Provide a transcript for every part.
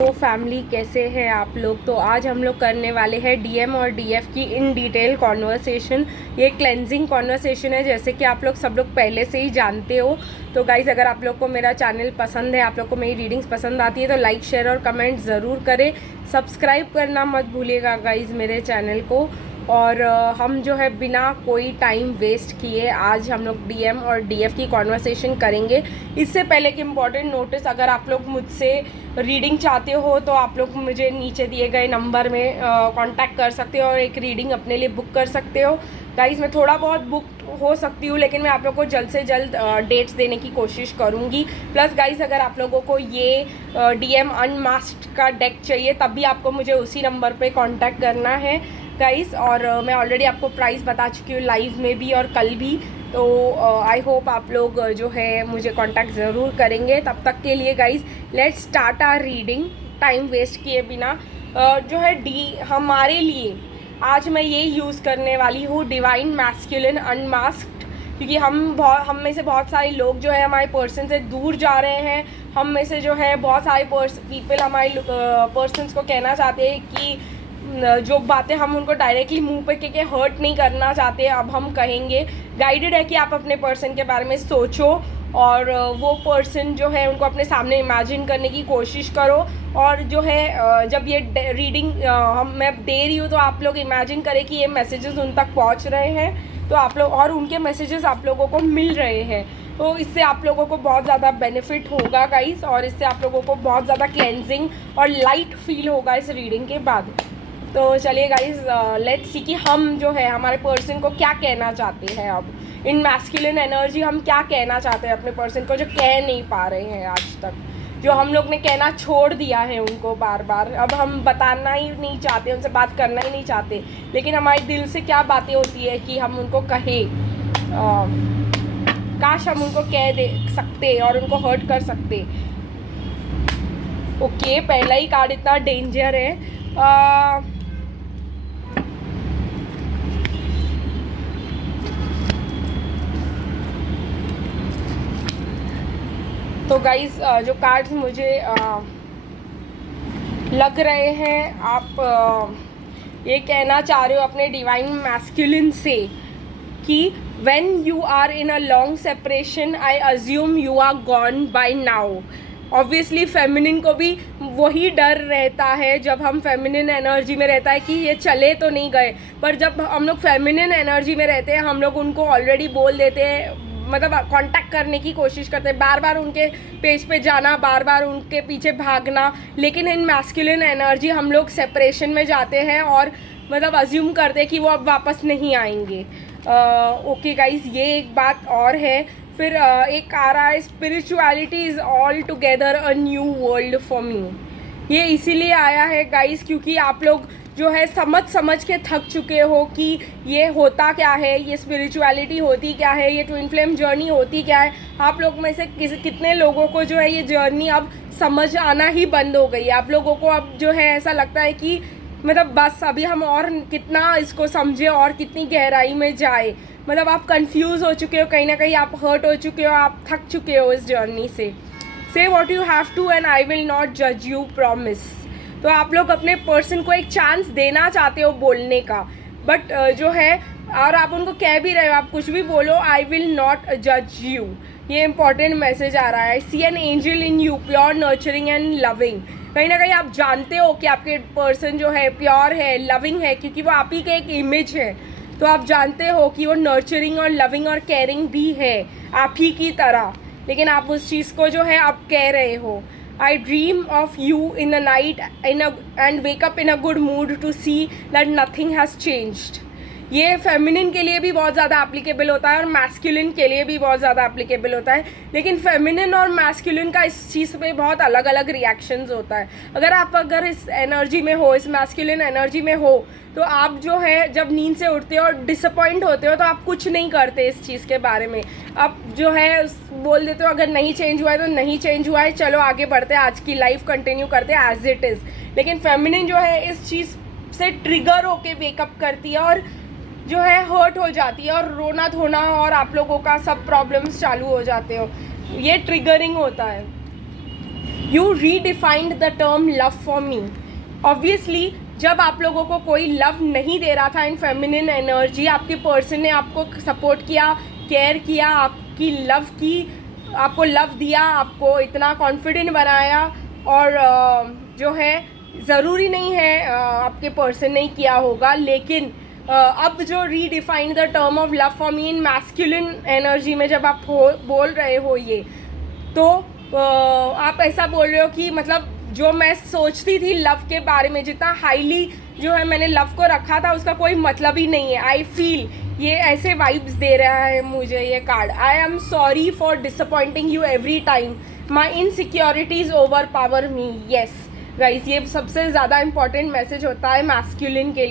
तो फैमिली कैसे हैं आप लोग। तो आज हम लोग करने वाले हैं डीएम और डीएफ की इन डिटेल कॉन्वर्सेशन। ये क्लेंजिंग कॉन्वर्सेशन है, जैसे कि आप लोग सब लोग पहले से ही जानते हो। तो गाइज़, अगर आप लोग को मेरा चैनल पसंद है, आप लोग को मेरी रीडिंग्स पसंद आती है, तो लाइक शेयर और कमेंट ज़रूर करें। सब्सक्राइब करना मत भूलिएगा गाइज़ मेरे चैनल को। और हम जो है बिना कोई टाइम वेस्ट किए आज हम लोग डीएम और डीएफ की कॉन्वर्सेशन करेंगे। इससे पहले एक इम्पॉर्टेंट नोटिस, अगर आप लोग मुझसे रीडिंग चाहते हो तो आप लोग मुझे नीचे दिए गए नंबर में कांटेक्ट कर सकते हो और एक रीडिंग अपने लिए बुक कर सकते हो। गाइज़, मैं थोड़ा बहुत बुक हो सकती हूँ, लेकिन मैं आप लोग को जल्द से जल्द डेट्स देने की कोशिश करूँगी। प्लस गाइज़, अगर आप लोगों को ये डीएम अनमास्क्ड का डेक चाहिए, तब भी आपको मुझे उसी नंबर पे कांटेक्ट करना है गाइज़। और मैं ऑलरेडी आपको प्राइस बता चुकी हूँ लाइव में भी और कल भी। तो आई होप आप लोग जो है मुझे कांटेक्ट ज़रूर करेंगे। तब तक के लिए guys, let's start our reading time waste किए बिना। जो है हमारे लिए आज मैं ये यूज़ करने वाली हूँ डिवाइन मैस्कुलिन अनमास्क्ड, क्योंकि हम में से बहुत सारे लोग जो है हमारे पर्सन से दूर जा रहे हैं। हम में से जो है बहुत सारे पीपल हमारे पर्सन्स को कहना चाहते हैं कि जो बातें हम उनको डायरेक्टली मुंह पे के हर्ट नहीं करना चाहते, अब हम कहेंगे। गाइडेड है कि आप अपने पर्सन के बारे में सोचो और वो पर्सन जो है उनको अपने सामने इमेजिन करने की कोशिश करो। और जो है जब ये रीडिंग मैं दे रही हूँ, तो आप लोग इमेजिन करें कि ये मैसेजेस उन तक पहुँच रहे हैं, तो आप लोग और उनके मैसेजेस आप लोगों को मिल रहे हैं। तो इससे आप लोगों को बहुत ज़्यादा बेनिफिट होगा गाइस, और इससे आप लोगों को बहुत ज़्यादा क्लेंजिंग और लाइट फील होगा इस रीडिंग के बाद। तो चलिए गाइज, लेट्स सी कि हम जो है हमारे पर्सन को क्या कहना चाहते हैं। अब इन मैस्कुलिन एनर्जी हम क्या कहना चाहते हैं अपने पर्सन को, जो कह नहीं पा रहे हैं आज तक, जो हम लोग ने कहना छोड़ दिया है उनको बार बार। अब हम बताना ही नहीं चाहते, उनसे बात करना ही नहीं चाहते, लेकिन हमारे दिल से क्या बातें होती है कि हम उनको कहें। काश हम उनको कह दे सकते और उनको हर्ट कर सकते। ओके, पहला ही कार्ड इतना डेंजर है। तो गाइज, जो कार्ड्स मुझे लग रहे हैं, आप ये कहना चाह रहे हो अपने डिवाइन मैस्कुलिन से कि when you are in a long separation I assume you are gone by now. Obviously feminine को भी वही डर रहता है जब हम फेमिनिन एनर्जी में रहता है कि ये चले तो नहीं गए। पर जब हम लोग फेमिनिन एनर्जी में रहते हैं, हम लोग उनको ऑलरेडी बोल देते हैं, मतलब कांटेक्ट करने की कोशिश करते हैं, बार बार उनके पेज पे जाना, बार बार उनके पीछे भागना। लेकिन इन मैस्कुलिन एनर्जी हम लोग सेपरेशन में जाते हैं और मतलब अज्यूम करते हैं कि वो अब वापस नहीं आएंगे। ओके गाइज, ये एक बात और है। फिर एक आ रहा है, spirituality is all together a new world for me. ये इसीलिए आया है गाइज क्योंकि आप लोग जो है समझ के थक चुके हो कि ये होता क्या है, ये स्पिरिचुअलिटी होती क्या है, ये ट्विन फ्लेम जर्नी होती क्या है। आप लोग में से कितने लोगों को जो है ये जर्नी अब समझ आना ही बंद हो गई है। आप लोगों को अब जो है ऐसा लगता है कि मतलब बस अभी हम और कितना इसको समझे और कितनी गहराई में जाए। मतलब आप कंफ्यूज हो चुके हो, कहीं ना कहीं आप हर्ट हो चुके हो, आप थक चुके हो इस जर्नी से। Say what you have to and I will not जज यू, प्रॉमिस। तो आप लोग अपने पर्सन को एक चांस देना चाहते हो बोलने का, बट जो है, और आप उनको कह भी रहे हो, आप कुछ भी बोलो, आई विल नॉट जज यू। ये इंपॉर्टेंट मैसेज आ रहा है। See an angel in you, pure, nurturing and loving. कहीं ना कहीं आप जानते हो कि आपके पर्सन जो है प्योर है, लविंग है, क्योंकि वो आप ही के एक इमेज है। तो आप जानते हो कि वो नर्चरिंग और लविंग और केयरिंग भी है आप ही की तरह, लेकिन आप उस चीज़ को जो है आप कह रहे हो। I dream of you in the night and wake up in a good mood to see that nothing has changed। ये फेमिनिन के लिए भी बहुत ज़्यादा एप्लीकेबल होता है और मैस्कुलिन के लिए भी बहुत ज़्यादा एप्लीकेबल होता है, लेकिन फेमिनिन और मैस्कुलिन का इस चीज़ पे बहुत अलग अलग रिएक्शंस होता है। अगर इस एनर्जी में हो, इस मैस्कुलिन एनर्जी में हो, तो आप जो है जब नींद से उठते हो और डिसअपॉइंट होते हो, तो आप कुछ नहीं करते इस चीज़ के बारे में। आप जो है बोल देते हो अगर नहीं चेंज हुआ है तो नहीं चेंज हुआ है, चलो आगे बढ़ते हैं, आज की लाइफ कंटिन्यू करते हैं एज इट इज़। लेकिन फेमिनिन जो है इस चीज़ से ट्रिगर होके वेकअप करती है और जो है हर्ट हो जाती है और रोना धोना और आप लोगों का सब प्रॉब्लम्स चालू हो जाते हो। ये ट्रिगरिंग होता है। You redefined the term love for me. Obviously जब आप लोगों को कोई लव नहीं दे रहा था इन फेमिनिन एनर्जी, आपके पर्सन ने आपको सपोर्ट किया, केयर किया, आपकी लव की, आपको लव दिया, आपको इतना कॉन्फिडेंट बनाया, और जो है ज़रूरी नहीं है आपके पर्सन ने किया होगा, लेकिन अब जो redefine the term of love for me in masculine energy में जब आप बोल रहे हो ये, तो आप ऐसा बोल रहे हो कि मतलब जो मैं सोचती थी लव के बारे में, जितना हाईली जो है मैंने लव को रखा था, उसका कोई मतलब ही नहीं है। आई फील ये ऐसे वाइब्स दे रहा है मुझे ये card. I am sorry for disappointing you every time, my insecurities over power me. Yes guys, ये सबसे ज़्यादा इम्पॉर्टेंट मैसेज होता है मैस्कुलिन के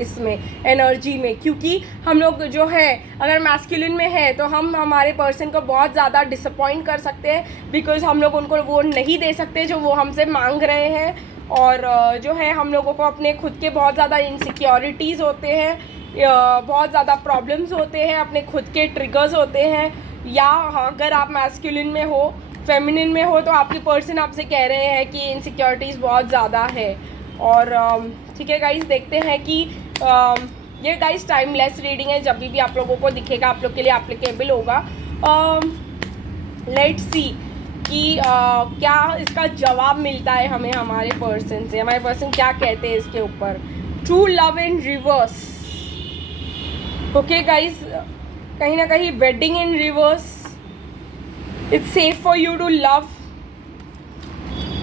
इसमें एनर्जी में, क्योंकि हम लोग जो है अगर मैस्कुलिन में है तो हम हमारे पर्सन को बहुत ज़्यादा डिसअपॉइंट कर सकते हैं, बिकॉज हम लोग उनको वो नहीं दे सकते जो वो हमसे मांग रहे हैं, और जो है हम लोगों को अपने खुद के बहुत ज़्यादा इनसिक्योरिटीज़ होते हैं, बहुत ज़्यादा प्रॉब्लम्स होते हैं, अपने खुद के ट्रिगर्स होते हैं, या अगर आप मैस्कुलिन में हो, फेमिनिन में हो, तो आपके पर्सन आपसे कह रहे हैं कि इनसिक्योरिटीज़ बहुत ज़्यादा है। और ठीक है गाइस, देखते हैं कि ये गाइस टाइमलेस रीडिंग है, जब भी आप लोगों को दिखेगा आप लोग के लिए एप्लीकेबल होगा। लेट्स सी कि क्या इसका जवाब मिलता है हमें हमारे पर्सन से, हमारे पर्सन क्या कहते हैं इसके ऊपर। True love in reverse. Okay guys, कहीं ना कहीं wedding in reverse, it's safe for you to love.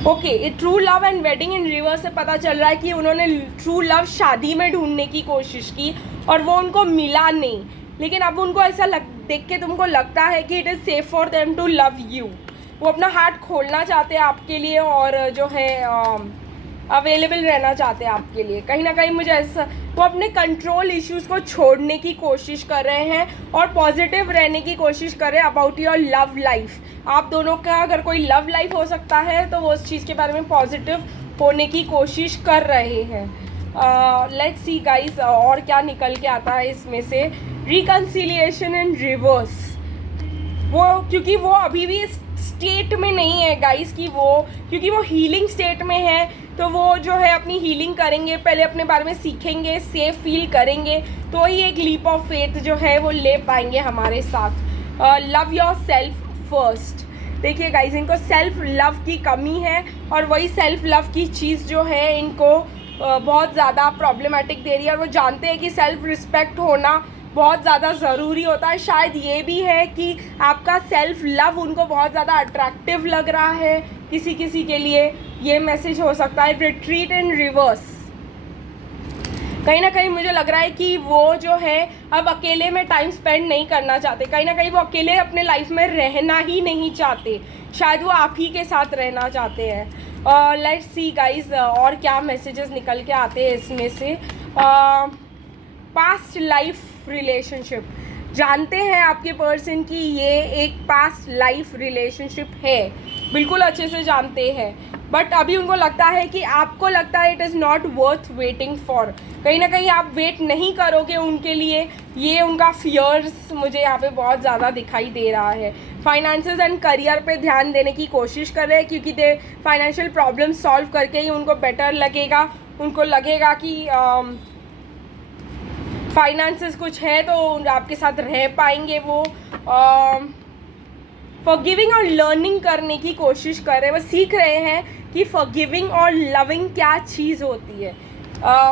Okay, true love and wedding in reverse से पता चल रहा है कि उन्होंने ट्रू लव शादी में ढूंढने की कोशिश की और वो उनको मिला नहीं, लेकिन अब उनको ऐसा देख के तुमको लगता है कि it is safe for them to love you. वो अपना हार्ट खोलना चाहते हैं आपके लिए, और जो है अवेलेबल रहना चाहते हैं आपके लिए। कहीं ना कहीं मुझे ऐसा, वो अपने कंट्रोल इश्यूज़ को छोड़ने की कोशिश कर रहे हैं और पॉजिटिव रहने की कोशिश कर रहे हैं अबाउट योर लव लाइफ। आप दोनों का अगर कोई लव लाइफ हो सकता है तो वो उस चीज़ के बारे में पॉजिटिव होने की कोशिश कर रहे हैं। लेट्स सी गाइस, और क्या निकल के आता है इसमें से। रिकन्सिलिएशन इन रिवर्स, वो क्योंकि वो अभी भी स्टेट में नहीं है गाइस, कि वो क्योंकि वो हीलिंग स्टेट में है, तो वो जो है अपनी हीलिंग करेंगे, पहले अपने बारे में सीखेंगे, सेफ फील करेंगे, तो ही एक लीप ऑफ फेथ जो है वो ले पाएंगे हमारे साथ। Love your self first. देखिए गाइस, इनको सेल्फ लव की कमी है, और वही सेल्फ लव की चीज़ जो है इनको बहुत ज़्यादा प्रॉब्लमेटिक दे रही है, और वो जानते हैं कि सेल्फ रिस्पेक्ट होना बहुत ज़्यादा ज़रूरी होता है। शायद ये भी है कि आपका सेल्फ लव उनको बहुत ज़्यादा अट्रैक्टिव लग रहा है किसी किसी के लिए, ये मैसेज हो सकता है। रिट्रीट इन रिवर्स, कहीं ना कहीं मुझे लग रहा है कि वो जो है अब अकेले में टाइम स्पेंड नहीं करना चाहते, कहीं ना कहीं वो अकेले अपने लाइफ में रहना ही नहीं चाहते, शायद वो आप ही के साथ रहना चाहते हैं। लेट्स सी गाइस, और क्या मैसेजेस निकल के आते हैं इसमें से। पास्ट लाइफ रिलेशनशिप, जानते हैं आपके पर्सन की ये एक पास्ट लाइफ रिलेशनशिप है, बिल्कुल अच्छे से जानते हैं, बट अभी उनको लगता है कि आपको लगता है it is not worth waiting for. कहीं ना कहीं आप वेट नहीं करोगे उनके लिए, ये उनका फियर्स मुझे यहाँ पे बहुत ज़्यादा दिखाई दे रहा है। फाइनेंसेस एंड करियर पे ध्यान देने की कोशिश कर रहे हैं, क्योंकि दे फाइनेंशियल प्रॉब्लम सॉल्व करके ही उनको बेटर लगेगा, उनको लगेगा कि फाइनेंसेस कुछ है तो आपके साथ रह पाएंगे। वो फॉरगिविंग और लर्निंग करने की कोशिश कर रहे हैं, वो सीख रहे हैं कि फॉरगिविंग और लविंग क्या चीज़ होती है।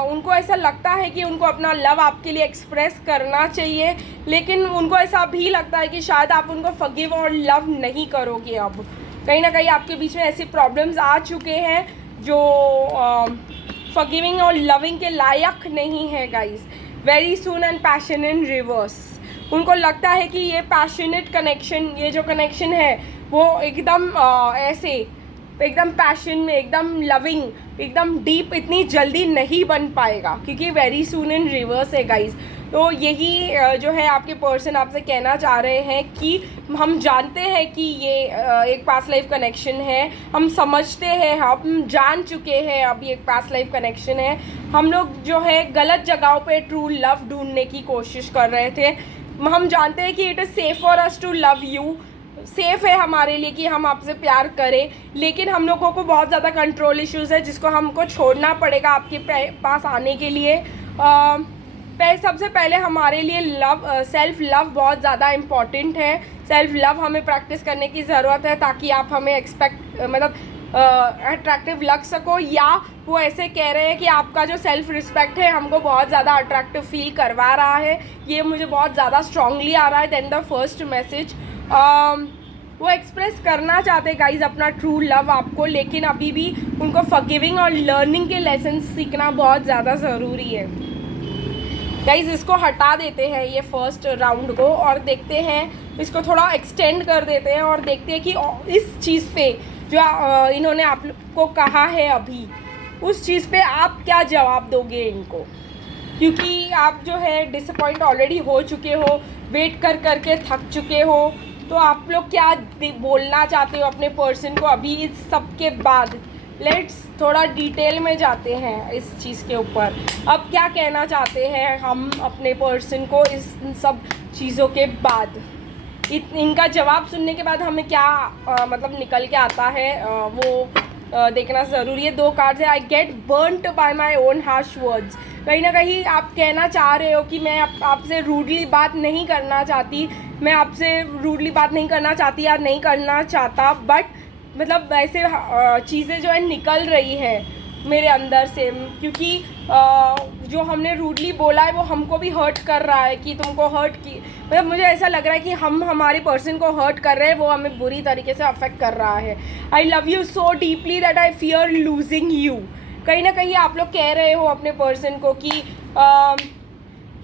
उनको ऐसा लगता है कि उनको अपना लव आपके लिए एक्सप्रेस करना चाहिए, लेकिन उनको ऐसा भी लगता है कि शायद आप उनको फॉरगिव और लव नहीं करोगे। अब कहीं ना कहीं आपके बीच में ऐसी प्रॉब्लम्स आ चुके हैं जो फॉरगिविंग और लविंग के लायक नहीं है guys. Very soon and passion in reverse, उनको लगता है कि ये पैशनेट कनेक्शन, ये जो कनेक्शन है वो एकदम ऐसे एकदम पैशन में, एकदम लविंग, एकदम डीप इतनी जल्दी नहीं बन पाएगा, क्योंकि वेरी सून इन रिवर्स है गाइस। तो यही जो है आपके पर्सन आपसे कहना चाह रहे हैं कि हम जानते हैं कि ये एक पास्ट लाइफ कनेक्शन है, हम समझते हैं, हम जान चुके हैं अब ये एक पास्ट लाइफ कनेक्शन है। हम लोग जो है गलत जगहों पे ट्रू लव ढूंढने की कोशिश कर रहे थे। हम जानते हैं कि it is safe for us to love you, safe है हमारे लिए कि हम आपसे प्यार करें, लेकिन हम लोगों को बहुत ज़्यादा कंट्रोल इश्यूज़ है जिसको हमको छोड़ना पड़ेगा आपके पास आने के लिए। सबसे पहले हमारे लिए सेल्फ़ लव बहुत ज़्यादा इम्पॉर्टेंट है। सेल्फ़ लव हमें प्रैक्टिस करने की ज़रूरत है ताकि आप हमें अट्रैक्टिव लग सको, या वो ऐसे कह रहे हैं कि आपका जो सेल्फ़ रिस्पेक्ट है हमको बहुत ज़्यादा अट्रैक्टिव फील करवा रहा है। ये मुझे बहुत ज़्यादा स्ट्रांगली आ रहा है देन द फर्स्ट मैसेज। वो एक्सप्रेस करना चाहते हैं गाइज अपना ट्रू लव आपको, लेकिन अभी भी उनको फॉरगिविंग और लर्निंग के लेसन सीखना बहुत ज़्यादा ज़रूरी है। गाइज इसको हटा देते हैं ये फर्स्ट राउंड को और देखते हैं, इसको थोड़ा एक्सटेंड कर देते हैं और देखते हैं कि इस चीज़ पे जो इन्होंने आप को कहा है अभी, उस चीज़ पे आप क्या जवाब दोगे इनको, क्योंकि आप जो है डिसअपॉइंट ऑलरेडी हो चुके हो, वेट कर करके थक चुके हो। तो आप लोग क्या बोलना चाहते हो अपने पर्सन को अभी इस सब के बाद? लेट्स थोड़ा डिटेल में जाते हैं इस चीज़ के ऊपर। अब क्या कहना चाहते हैं हम अपने पर्सन को इस सब चीज़ों के बाद? इनका जवाब सुनने के बाद हमें क्या मतलब निकल के आता है वो देखना ज़रूरी है। 2 कार्ड्स है। I get burned bye my own harsh words. कहीं ना कहीं आप कहना चाह रहे हो कि मैं आपसे रूडली बात नहीं करना चाहती, मैं आपसे रूडली बात नहीं करना चाहती या नहीं करना चाहता, बट मतलब ऐसे चीज़ें जो है निकल रही है मेरे अंदर से, क्योंकि जो हमने रूडली बोला है वो हमको भी हर्ट कर रहा है कि तुमको हर्ट की, मतलब मुझे ऐसा लग रहा है कि हम हमारे पर्सन को हर्ट कर रहे हैं, वो हमें बुरी तरीके से अफेक्ट कर रहा है। I love you so deeply that I fear losing you. कहीं ना कहीं आप लोग कह रहे हो अपने पर्सन को कि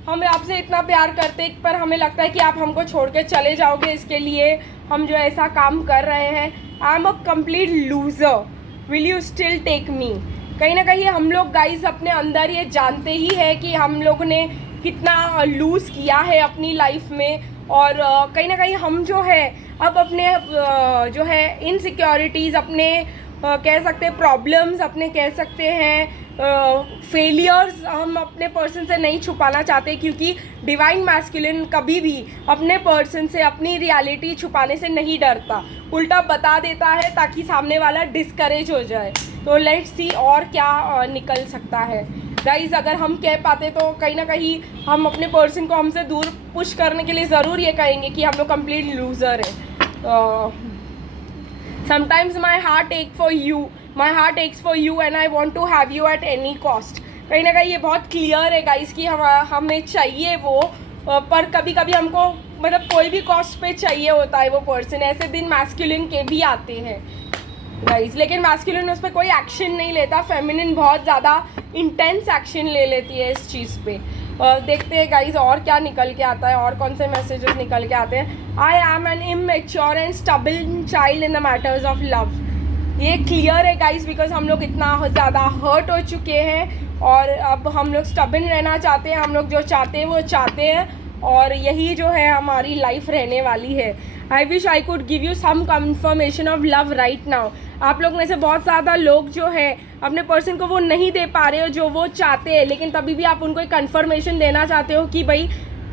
हम आपसे इतना प्यार करते पर हमें लगता है कि आप हमको छोड़ के चले जाओगे, इसके लिए हम जो ऐसा काम कर रहे हैं। I am a complete loser, will you still take me. कहीं ना कहीं हम लोग गाइज अपने अंदर ये जानते ही है कि हम लोग ने कितना लूज़ किया है अपनी लाइफ में, और कहीं ना कहीं हम जो है अब अपने जो है इनसिक्योरिटीज़, अपने कह सकते हैं प्रॉब्लम्स, अपने कह सकते हैं फेलियर्स हम अपने पर्सन से नहीं छुपाना चाहते, क्योंकि डिवाइन मैस्कुलिन कभी भी अपने पर्सन से अपनी रियलिटी छुपाने से नहीं डरता, उल्टा बता देता है ताकि सामने वाला डिस्करेज हो जाए। तो लेट्स सी और क्या निकल सकता है गाइज। अगर हम कह पाते तो कहीं ना कहीं हम अपने पर्सन को हमसे दूर पुश करने के लिए ज़रूर ये कहेंगे कि हम लोग कंप्लीट लूज़र है। Sometimes my heart aches for you and I want to have you at any cost। कहीं ना कहीं ये बहुत क्लियर है गाइस कि हमें चाहिए वो, पर कभी कभी हमको मतलब कोई भी कॉस्ट पे चाहिए होता है वो पर्सन। ऐसे दिन मैस्कुलिन के भी आते हैं गाइस, लेकिन मैस्कुलिन उस पर कोई एक्शन नहीं लेता, फेमिनिन बहुत ज़्यादा इंटेंस एक्शन ले लेती है इस चीज़ पे। देखते हैं गाइज और क्या निकल के आता है, और कौन से मैसेजेस निकल के आते हैं। I am an immature and stubborn child in the matters of love. ये क्लियर है गाइज, बिकॉज हम लोग इतना ज़्यादा हर्ट हो चुके हैं और अब हम लोग स्टबर्न रहना चाहते हैं। हम लोग जो चाहते हैं वो चाहते हैं, और यही जो है हमारी लाइफ रहने वाली है। I wish I could give you some confirmation of love right now. आप लोग में से बहुत ज़्यादा लोग जो है अपने पर्सन को वो नहीं दे पा रहे हो जो वो चाहते हैं, लेकिन तभी भी आप उनको एक कन्फर्मेशन देना चाहते हो कि भाई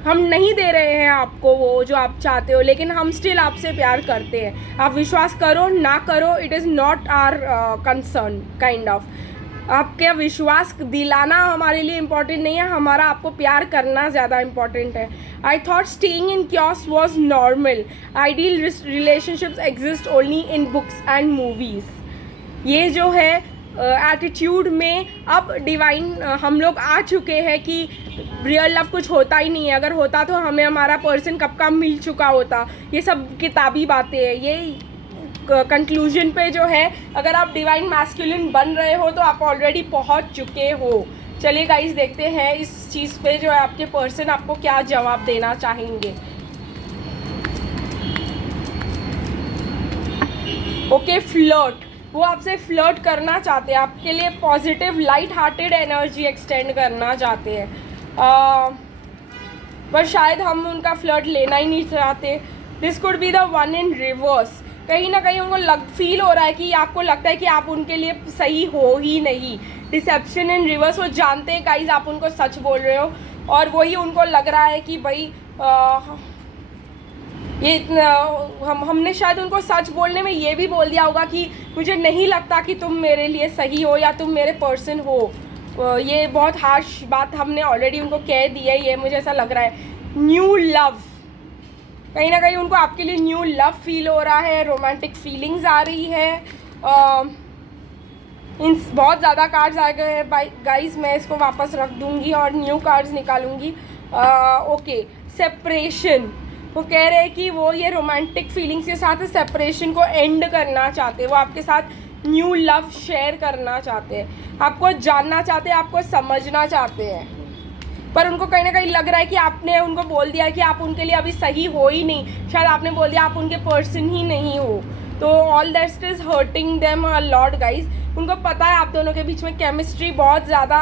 हम नहीं दे रहे हैं आपको वो जो आप चाहते हो, लेकिन हम स्टिल आपसे प्यार करते हैं। आप विश्वास करो ना करो, it is not our concern kind of. आपका विश्वास दिलाना हमारे लिए इम्पॉर्टेंट नहीं है, हमारा आपको प्यार करना ज़्यादा इम्पॉर्टेंट है। I thought staying in chaos was normal, ideal relationships exist only in books and movies. ये जो है एटीट्यूड में अब डिवाइन हम लोग आ चुके हैं कि रियल लव कुछ होता ही नहीं है। अगर होता तो हमें हमारा पर्सन कब का मिल चुका होता। ये सब किताबी बातें हैं। ये कंक्लूजन पे जो है अगर आप डिवाइन मैस्कुलिन बन रहे हो तो आप ऑलरेडी पहुंच चुके हो। चलिए गाइस देखते हैं इस चीज़ पे जो है आपके पर्सन आपको क्या जवाब देना चाहेंगे। Okay, flirt. वो आपसे फ्लर्ट करना चाहते हैं, आपके लिए positive light hearted energy extend करना चाहते हैं, पर शायद हम उनका फ्लर्ट लेना ही नहीं चाहते। This could be the one in reverse. कहीं ना कहीं उनको फील हो रहा है कि आपको लगता है कि आप उनके लिए सही हो ही नहीं। डिसेप्शन इन रिवर्स। वो जानते हैं गाइज आप उनको सच बोल रहे हो, और वही उनको लग रहा है कि भाई ये इतना हमने शायद उनको सच बोलने में ये भी बोल दिया होगा कि मुझे नहीं लगता कि तुम मेरे लिए सही हो या तुम मेरे पर्सन हो। ये बहुत हार्श बात हमने ऑलरेडी उनको कह दी है। ये मुझे ऐसा लग रहा है न्यू लव, कहीं ना कहीं उनको आपके लिए न्यू लव फील हो रहा है, रोमांटिक फीलिंग्स आ रही है। इन बहुत ज़्यादा कार्ड्स आ गए हैं गाइस, मैं इसको वापस रख दूंगी और न्यू कार्ड्स निकालूंगी। Okay, separation. वो कह रहे हैं कि वो ये रोमांटिक फीलिंग्स के साथ सेपरेशन को एंड करना चाहते हैं। वो आपके साथ न्यू लव शेयर करना चाहते हैं, आपको जानना चाहते हैं, आपको समझना चाहते हैं। पर उनको कहीं ना कहीं लग रहा है कि आपने उनको बोल दिया कि आप उनके लिए अभी सही हो ही नहीं, शायद आपने बोल दिया आप उनके पर्सन ही नहीं हो। तो all that is hurting them a lot guys. उनको पता है आप दोनों के बीच में केमिस्ट्री बहुत ज़्यादा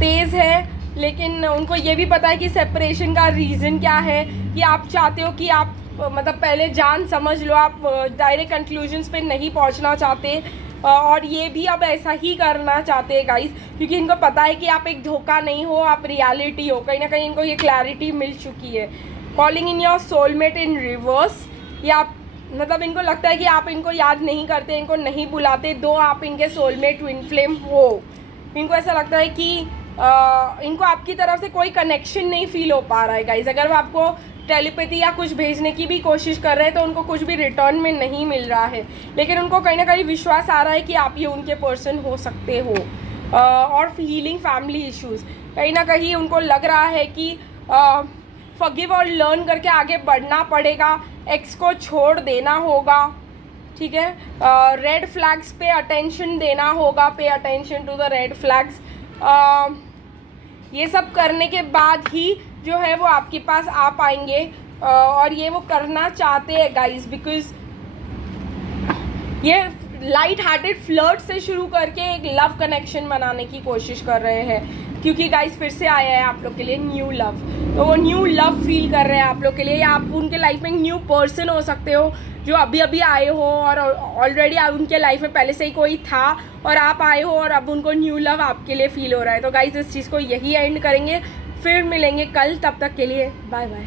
तेज़ है, लेकिन उनको ये भी पता है कि सेपरेशन का रीज़न क्या है। कि आप चाहते हो कि आप मतलब पहले जान समझ लो, आप डायरेक्ट कंक्लूजन्स पे नहीं पहुंचना चाहते, और ये भी अब ऐसा ही करना चाहते हैं गाइस, क्योंकि इनको पता है कि आप एक धोखा नहीं हो, आप रियलिटी हो। कहीं ना कहीं इनको ये क्लैरिटी मिल चुकी है। Calling in your soulmate in reverse, या आप मतलब इनको लगता है कि आप इनको याद नहीं करते, इनको नहीं बुलाते, दो आप इनके सोलमेट ट्विन फ्लेम हो। इनको ऐसा लगता है कि इनको आपकी तरफ से कोई कनेक्शन नहीं फील हो पा रहा है गाइस। अगर वो आपको टेलीपैथी या कुछ भेजने की भी कोशिश कर रहे हैं तो उनको कुछ भी रिटर्न में नहीं मिल रहा है, लेकिन उनको कहीं ना कहीं विश्वास आ रहा है कि आप ये उनके पर्सन हो सकते हो। और हीलिंग फैमिली इश्यूज़, कहीं ना कहीं उनको लग रहा है कि फॉरगिव और लर्न करके आगे बढ़ना पड़ेगा, एक्स को छोड़ देना होगा, ठीक है। रेड फ्लैग्स पे अटेंशन देना होगा, pay attention to the red flags. ये सब करने के बाद ही जो है वो आपके पास आ पाएंगे, और ये वो करना चाहते हैं गाइस, बिकॉज ये लाइट हार्टेड फ्लर्ट से शुरू करके एक लव कनेक्शन बनाने की कोशिश कर रहे हैं, क्योंकि गाइस फिर से आया है आप लोग के लिए न्यू लव। तो वो न्यू लव फील कर रहे हैं आप लोग के लिए, या आप उनके लाइफ में न्यू पर्सन हो सकते हो जो अभी अभी आए हो, और ऑलरेडी उनके लाइफ में पहले से ही कोई था और आप आए हो, और अब उनको न्यू लव आपके लिए फील हो रहा है। तो गाइस इस चीज़ को यही एंड करेंगे, फिर मिलेंगे कल, तब तक के लिए बाय बाय।